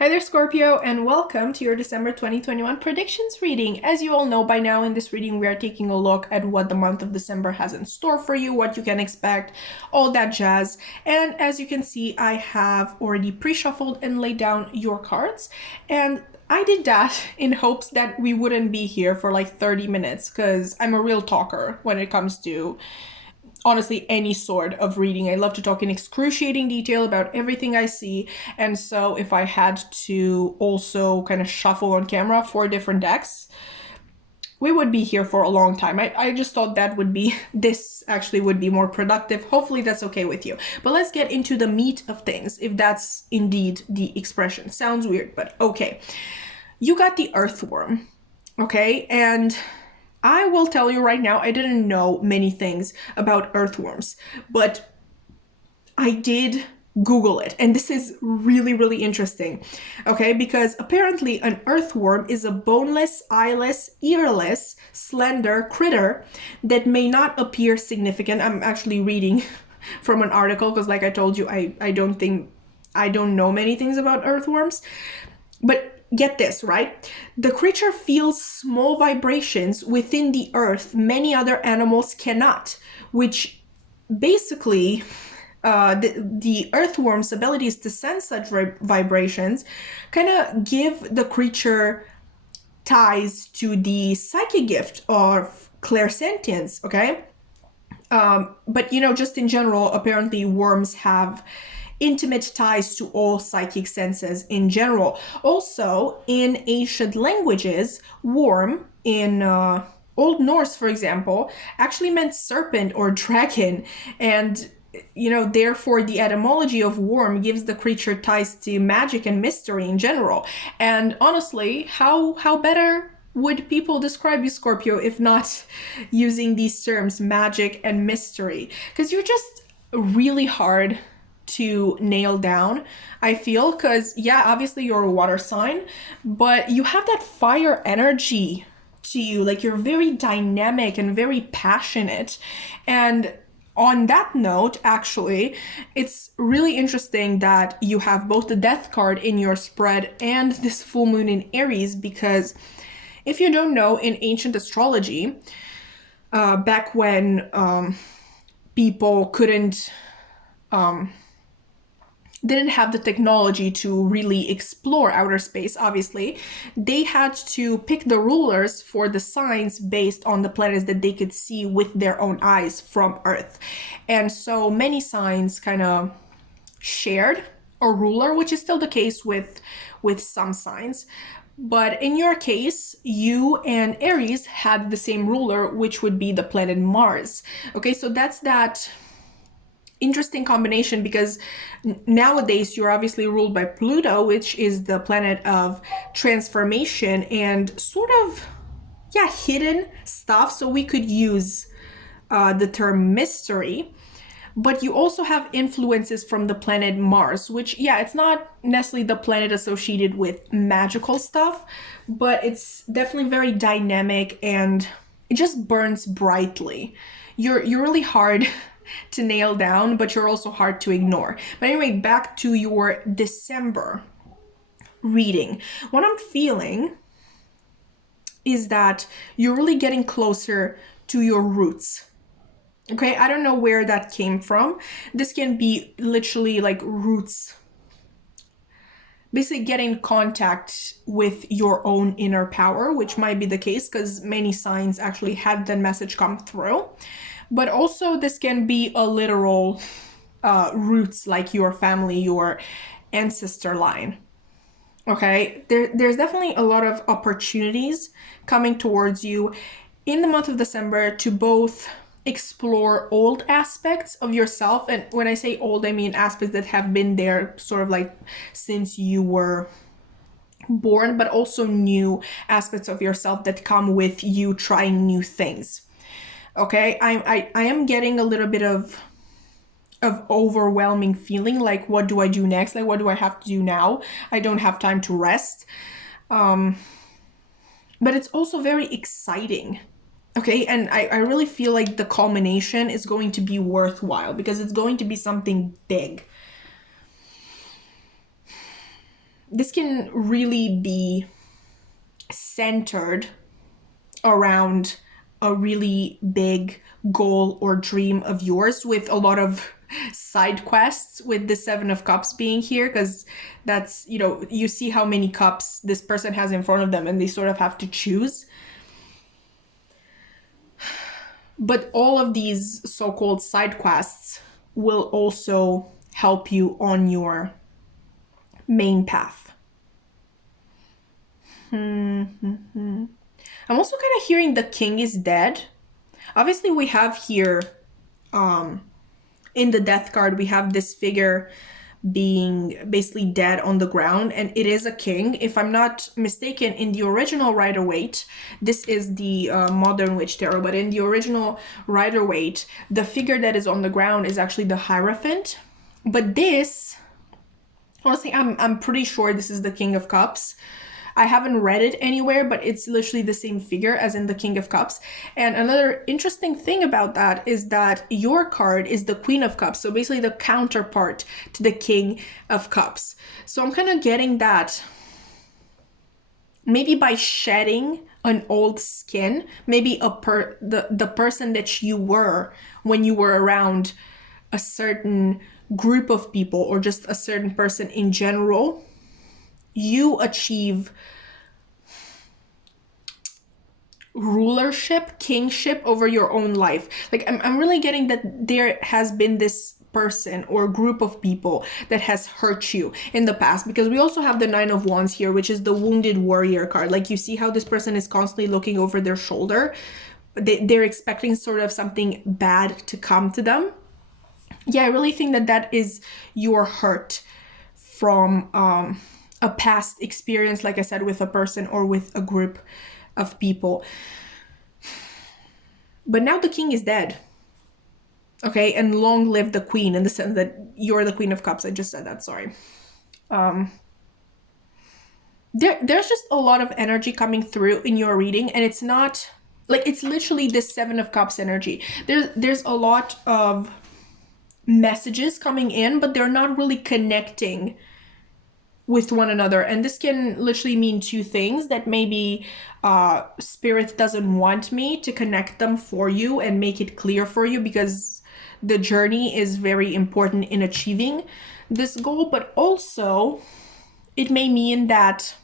Hi there, Scorpio, and welcome to your December 2021 predictions reading. As you all know by now, in this reading, we are taking a look at what the month of December has in store for you, what you can expect, all that jazz. And as you can see, I have already pre-shuffled and laid down your cards. And I did that in hopes that we wouldn't be here for like 30 minutes because I'm a real talker when it comes to honestly any sort of reading. I love to talk in excruciating detail about everything I see, and so if I had to also kind of shuffle on camera 4 different decks, we would be here for a long time. I just thought that would be, this actually would be more productive. Hopefully that's okay with you. But let's get into the meat of things, if that's indeed the expression. Sounds weird, but okay. You got the earthworm, okay? And I will tell you right now, I didn't know many things about earthworms, but I did Google it, and this is really, really interesting, okay? Because apparently an earthworm is a boneless, eyeless, earless, slender critter that may not appear significant. I'm actually reading from an article because, like I told you, I don't know many things about earthworms, but get this, right? The creature feels small vibrations within the earth many other animals cannot, which basically the earthworm's abilities to sense such vibrations kind of give the creature ties to the psychic gift of clairsentience, okay? But just in general, apparently worms have intimate ties to all psychic senses in general. Also, in ancient languages, worm in Old Norse, for example, actually meant serpent or dragon, and therefore the etymology of worm gives the creature ties to magic and mystery in general. And honestly, how better would people describe you, Scorpio, if not using these terms, magic and mystery? Because you're just really hard to nail down, I feel, because yeah, obviously you're a water sign, but you have that fire energy to you. Like, you're very dynamic and very passionate. And on that note, actually, it's really interesting that you have both the death card in your spread and this full moon in Aries, because if you don't know, in ancient astrology, back when people didn't have the technology to really explore outer space, obviously, they had to pick the rulers for the signs based on the planets that they could see with their own eyes from Earth. And so many signs kind of shared a ruler, which is still the case with some signs. But in your case, you and Aries had the same ruler, which would be the planet Mars. Okay, so that's that interesting combination, because nowadays you're obviously ruled by Pluto, which is the planet of transformation and sort of, yeah, hidden stuff. So we could use the term mystery. But you also have influences from the planet Mars, which, yeah, it's not necessarily the planet associated with magical stuff, but it's definitely very dynamic and it just burns brightly. You're really hard to nail down, but you're also hard to ignore. But anyway, back to your December reading. What I'm feeling is that you're really getting closer to your roots. Okay, I don't know where that came from. This can be literally like roots. Basically getting contact with your own inner power, which might be the case because many signs actually had that message come through. But also this can be a literal roots, like your family, your ancestor line. Okay, there's definitely a lot of opportunities coming towards you in the month of December to both explore old aspects of yourself. And when I say old, I mean aspects that have been there sort of like since you were born, but also new aspects of yourself that come with you trying new things. Okay, I am getting a little bit of overwhelming feeling, like what do I do next? Like, what do I have to do now? I don't have time to rest. But it's also very exciting. Okay, and I really feel like the culmination is going to be worthwhile because it's going to be something big. this can really be centered around a really big goal or dream of yours, with a lot of side quests, with the Seven of Cups being here, because that's, you know, you see how many cups this person has in front of them and they sort of have to choose. But all of these so-called side quests will also help you on your main path. I'm also kind of hearing the king is dead. Obviously, we have here, in the death card, we have this figure being basically dead on the ground, and it is a king. If I'm not mistaken, in the original Rider-Waite, this is the modern witch tarot, but in the original Rider-Waite, the figure that is on the ground is actually the Hierophant. But this, honestly, I'm pretty sure this is the King of Cups. I haven't read it anywhere, but it's literally the same figure as in the King of Cups. And another interesting thing about that is that your card is the Queen of Cups, so basically the counterpart to the King of Cups. So I'm kind of getting that maybe by shedding an old skin, maybe the person that you were when you were around a certain group of people, or just a certain person in general, you achieve rulership, kingship over your own life. Like, I'm really getting that there has been this person or group of people that has hurt you in the past, because we also have the Nine of Wands here, which is the wounded warrior card. Like, you see how this person is constantly looking over their shoulder. They're expecting sort of something bad to come to them. Yeah, I really think that that is your hurt from a past experience, like I said, with a person or with a group of people. But now the king is dead. Okay, and long live the queen, in the sense that you're the Queen of Cups. I just said that, sorry. There's just a lot of energy coming through in your reading, and it's not, like, it's literally this Seven of Cups energy. There's a lot of messages coming in, but they're not really connecting with one another. And this can literally mean two things: that maybe spirit doesn't want me to connect them for you and make it clear for you, because the journey is very important in achieving this goal. But also it may mean that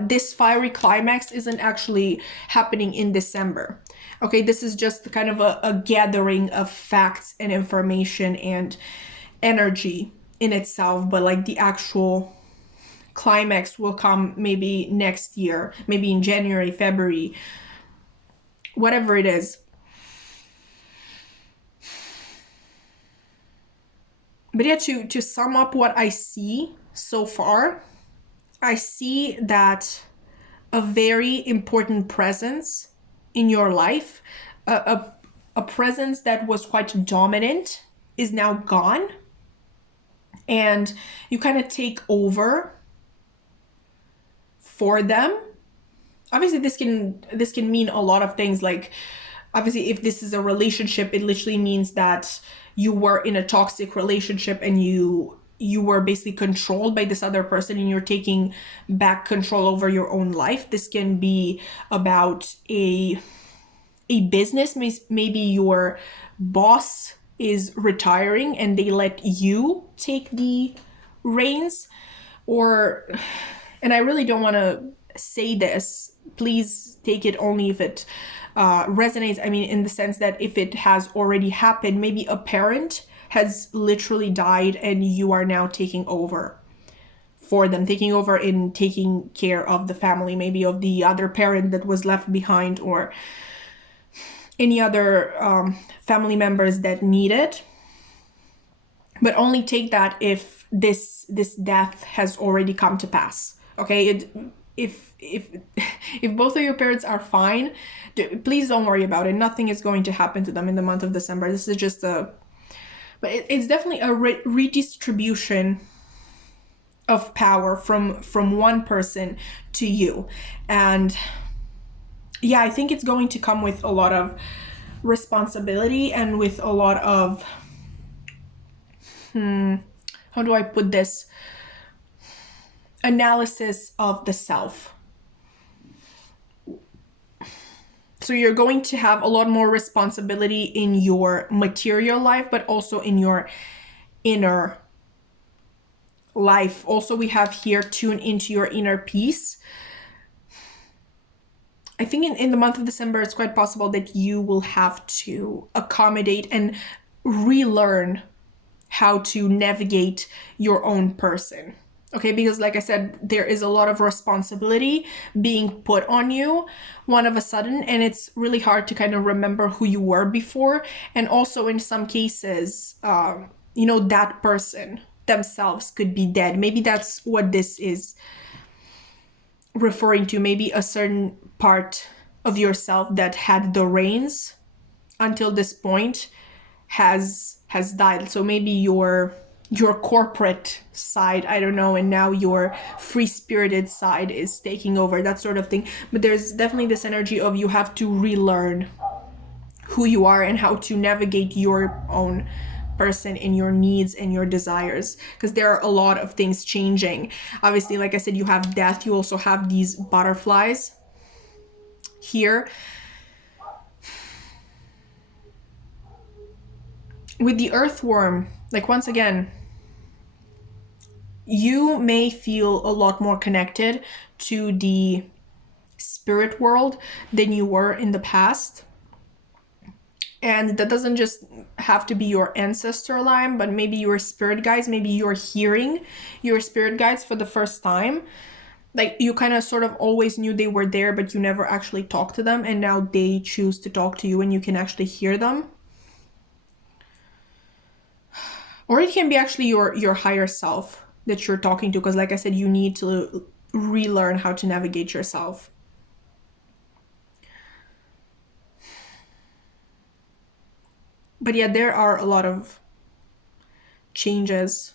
this fiery climax isn't actually happening in December. Okay, this is just kind of a gathering of facts and information and energy in itself, but like the actual climax will come maybe next year, maybe in January, February, whatever it is. But yeah, to sum up what I see so far, I see that a very important presence in your life, a presence that was quite dominant, is now gone, and you kind of take over for them. Obviously, this can mean a lot of things. Like, obviously, if this is a relationship, it literally means that you were in a toxic relationship and you were basically controlled by this other person, and you're taking back control over your own life. This can be about a business. Maybe your boss is retiring and they let you take the reins. Or, and I really don't want to say this, please take it only if it resonates. I mean, in the sense that if it has already happened, maybe a parent has literally died and you are now taking over for them, taking over in taking care of the family, maybe of the other parent that was left behind, or any other family members that need it. But only take that if this death has already come to pass. Okay, if both of your parents are fine, please don't worry about it. Nothing is going to happen to them in the month of December. This is just but it's definitely a redistribution of power from one person to you. And yeah, I think it's going to come with a lot of responsibility and with a lot of, how do I put this? analysis of the self. So you're going to have a lot more responsibility in your material life, but also in your inner life. Also, we have here, tune into your inner peace. I think in the month of December, it's quite possible that you will have to accommodate and relearn how to navigate your own person. Okay, because like I said, there is a lot of responsibility being put on you one of a sudden, and it's really hard to kind of remember who you were before. And also in some cases, that person themselves could be dead. Maybe that's what this is referring to. Maybe a certain part of yourself that had the reins until this point has died. So maybe your corporate side, I don't know, and now your free-spirited side is taking over, that sort of thing. But there's definitely this energy of you have to relearn who you are and how to navigate your own person and your needs and your desires, because there are a lot of things changing. Obviously, like I said, you have death. You also have these butterflies here. With the earthworm, like once again, you may feel a lot more connected to the spirit world than you were in the past. And that doesn't just have to be your ancestor line, but maybe your spirit guides. Maybe you're hearing your spirit guides for the first time. Like you kind of sort of always knew they were there, but you never actually talked to them. And now they choose to talk to you and you can actually hear them. Or it can be actually your higher self that you're talking to, because like I said, you need to relearn how to navigate yourself. But yeah, there are a lot of changes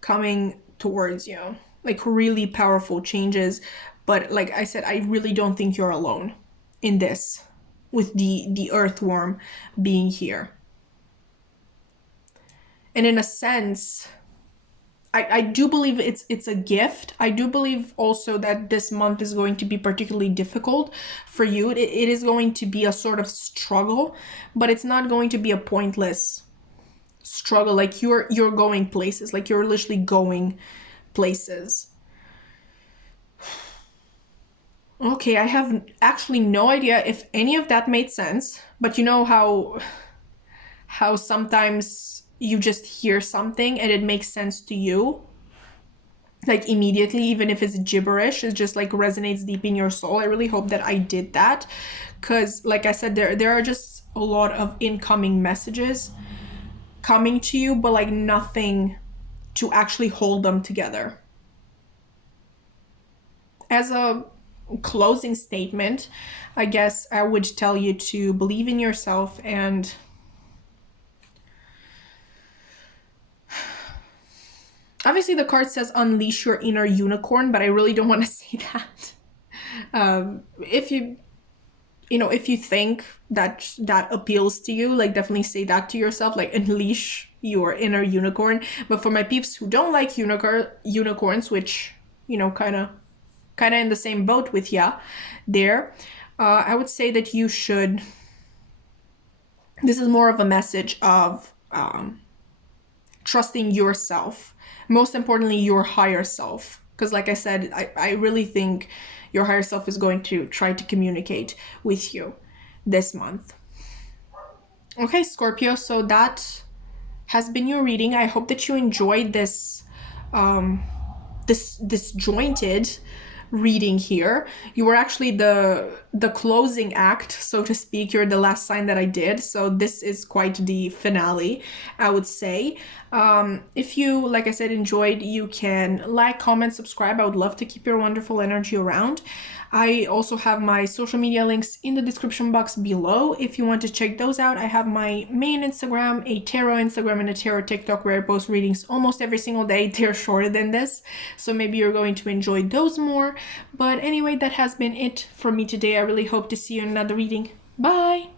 coming towards you, like really powerful changes. But like I said, I really don't think you're alone in this, with the earthworm being here. And in a sense, I do believe it's a gift. I do believe also that this month is going to be particularly difficult for you. It is going to be a sort of struggle, but it's not going to be a pointless struggle. Like you're going places, like you're literally going places. Okay, I have actually no idea if any of that made sense, but you know how sometimes you just hear something and it makes sense to you, like immediately, even if it's gibberish, it just like resonates deep in your soul. I really hope that I did that, because like I said, there are just a lot of incoming messages coming to you, but like nothing to actually hold them together. As a closing statement, I guess I would tell you to believe in yourself, and obviously the card says unleash your inner unicorn, but I really don't want to say that. If you think that appeals to you, like definitely say that to yourself, like unleash your inner unicorn. But for my peeps who don't like unicorns, which, kind of in the same boat with ya there, I would say that you should, this is more of a message of trusting yourself. Most importantly, your higher self. Because like I said, I really think your higher self is going to try to communicate with you this month. Okay, Scorpio, so that has been your reading. I hope that you enjoyed this disjointed reading here. You were actually the closing act, so to speak. You're the last sign that I did, so this is quite the finale, I would say. If you, like I said, enjoyed, you can like, comment, subscribe. I would love to keep your wonderful energy around. I also have my social media links in the description box below if you want to check those out. I have my main Instagram, a tarot Instagram, and a tarot TikTok where I post readings almost every single day. They're shorter than this, so maybe you're going to enjoy those more. But anyway, that has been it for me today. I really hope to see you in another reading. Bye!